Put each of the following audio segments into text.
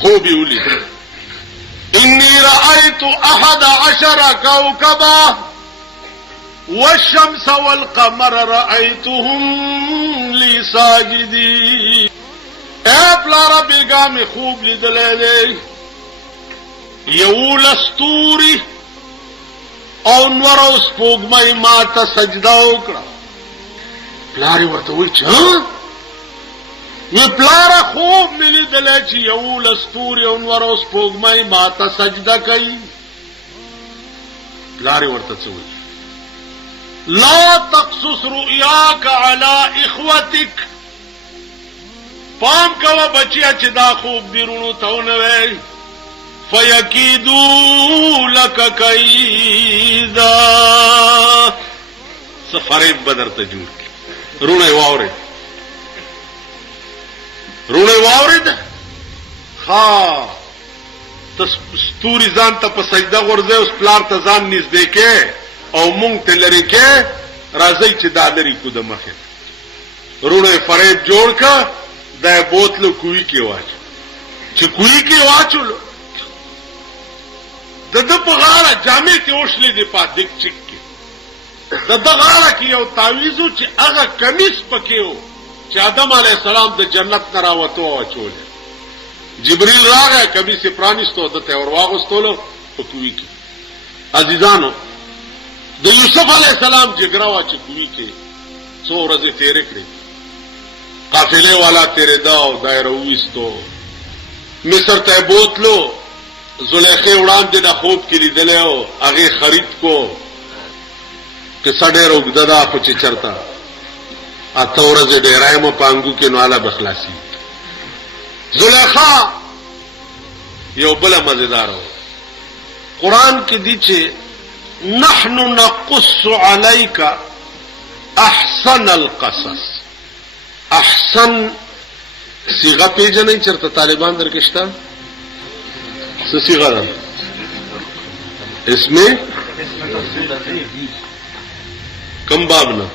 خوب ولید انی رأیت 11 کوكبا والشمس والقمر رأيتهم لي ساجدين اے پلارا بیگا میں خوب لیدلے دے یول استوری او نور او سپوږمۍ ما ته سجده وکړه پلاری ورته وی چې وی پلارا خوب مې لیدلې چې یول استوری او نور او سپوږمۍ ما ته سجده کوي پلاری ورته څه وی لا تقصص رؤياك على اخوتك پام کوا بچیا چې دا خوب دیرونو تاونه وي فیکیدو لک کیدا سفریب بدر ته جوړ کی رونه واورید ها تستوري ځان ته په سجده غورځي اوس پلار ته ځان نږدې کې او مونږ ته لري کې راځي چې دا لري کو د مخه رونه فریب جوړ کا د بوتلو کوی کې واچ چې کوی کې واچول د په غاړه جامې ته وشلې دی په دک چک کې د غاړه کې یو تعویذو چې هغه کمیس پکې و چې آدم علی السلام د جنت نه راوته او چول جبريل راغی کمیس پرانیستو د ته ورواغستولو په کوی کې عزیزانو د یوسف علی السلام جګرا وا چې کوی کې څو ورځې تیرې کړې قافله والا تیرې دا او دایره وېستو مصر ته بوتلو زلیخه وړاندې د خوب کې لیدلې او هغه خرید کو که سړی روګددا خو چې چرتا اته ورځې ډیرای مو پانګو کې نواله بخلاصي زلیخه یو بل مزیدار قرآن کې دي چې نحن نقص عليك احسن القصص احسن صيغه پیژنې چرته طالبان درکشتا څه صيغه ده اسمه کم باب نه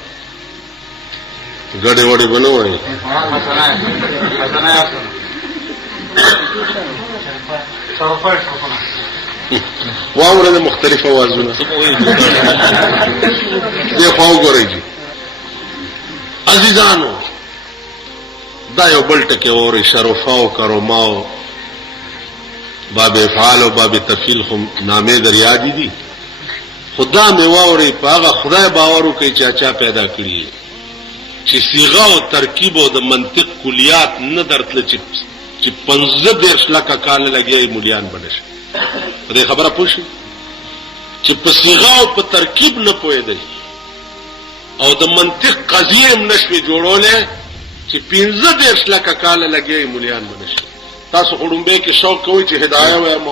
غړې وړې بنوي واوره مختلفه اوازونه دی خو وګورئ عزیزانو دا یو بل ټکی اوري شرفا او کرماو باب افعال او باب تفعیل هم نامې دریا دي خدا می واوري پاغه خدای باور کوي چې چا پیدا کړی چې صيغه او ترکیب او د منطق کلیات نه درتل چې 15 لک کال لګي مولیان بنش دې خبره پوښي چې په صيغه او په ترکیب نه پوهیدل او د منطق قضیه هم نشوي جوړولې چې 15 لک کال لګي مولیان بنش تاسو خړومبه کې شوق کوي چې هدايه وایم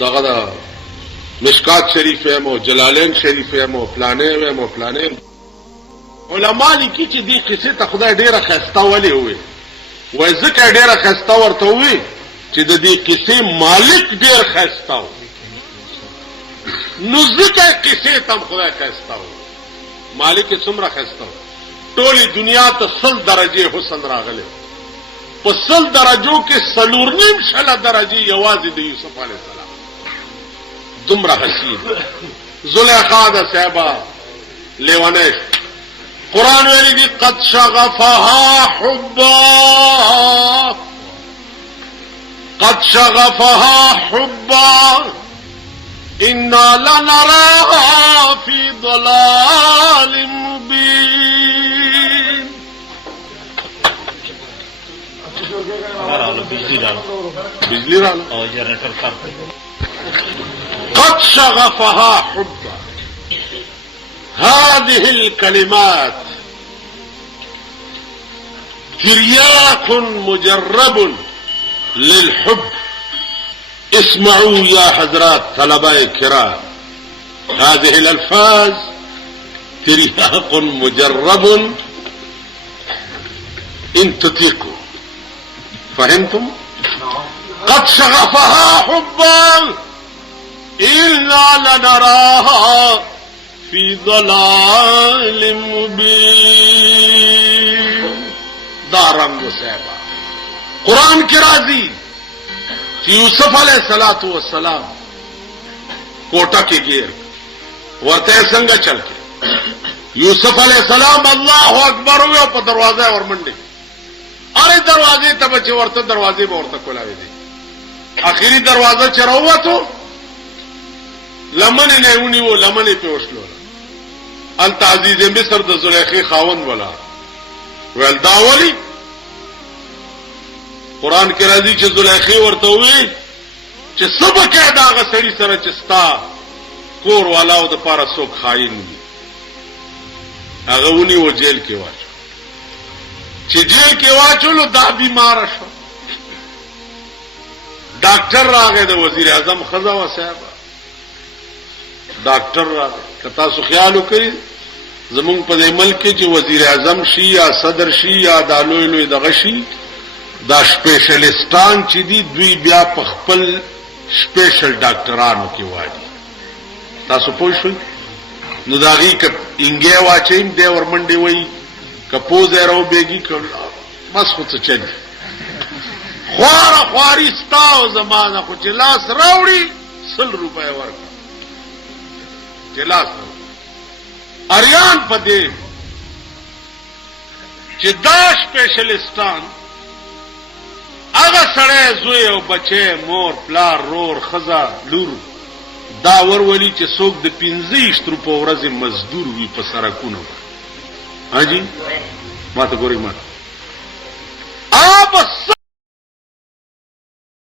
دغه دا مشکات شریف وایم جلالین شریف وایم فلانه وایم فلانه علماء لیکي چې دې قصه ته خدای ډیره خسته ولې وي وای ځکه ډیره خسته ورته وي چې د دې قصې مالک ډیر خسته و نو ځکه قصه تم خدای خسته و مالک څومره خسته و ټولي دنیا ته 100 درجه حسن راغله په 100 درجو کې 4.5 درجه یوازې د یوسف علی السلام دومره حسین زلیخا د صحابه لیوانه قرآن ویلی دی قد شغفها حبا قد شغفها حبا انا لنراها في ضلال مبين بجلی رالا قد شغفها حبا هذه الكلمات ترياق مجرب للحب اسمعوا يا حضرات طلباء الكرام هذه الألفاظ ترياق مجرب إن تطيقوا فهمتم؟ قد شغفها حبا إنا لنراها في ضلال مبين دا رنگ صحبہ قرآن کې راځي چې یوسف علیه السلام کوټه کې ګیر ورته څنګه چل کې یوسف علیه السلام الله اکبر او په دروازه ورمنډه اره دروازه ته بچ ورته دروازه به ورته کولاوي دي اخیری دروازه چروته لمن نه ونیو لمن په وشلو انت عزیز مصر د زلیخی خاون ولا ول داولی قران کې راځي چې زلیخی ورته وی چې سبکه دا غسړی سره چستا کور والاو د پاره څوک خاين دي هغه ونی و جیل کې واچو چې جیل کې واچولو دا بیمار شو ډاکټر راغی د وزیر اعظم خزا و صاحب ډاکټر راغی کتا سو خیال وکړي زمونږ په ملک کې چې وزیر اعظم شي یا صدر شي یا د لوی لوی دغه شي دا سپیشلیستان چې دي دوی بیا په خپل سپیشل ډاکټرانو کې وایي تاسو پوه شئ نو داغي ک انګه واچیم دی ورمنډي وای کپوز راو بیگی کړه بس خو څه چل خواري ستاو زمانہ خو چې لاس راوړي 100 روپے ورکړه چې لاس اریان پدې چې دا سپیشلیستان هغه سره زوی او بچي مور پلار رور خزا لور دا ورولي چې څوک د 15 روپو ورځې مزدور وي په سرکونو. ها جی ما ته ګورئ ما